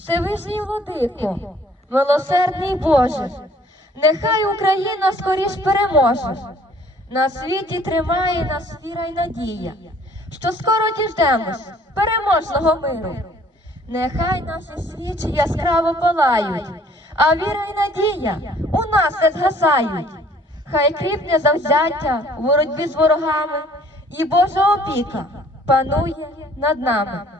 Всевишній владико, милосердний Боже, нехай Україна скоріш переможе. На світі тримає нас віра й надія, що скоро діждемось переможного миру. Нехай наші свічі яскраво палають, а віра й надія у нас не згасають. Хай кріпне завзяття у боротьбі з ворогами, і Божа опіка панує над нами.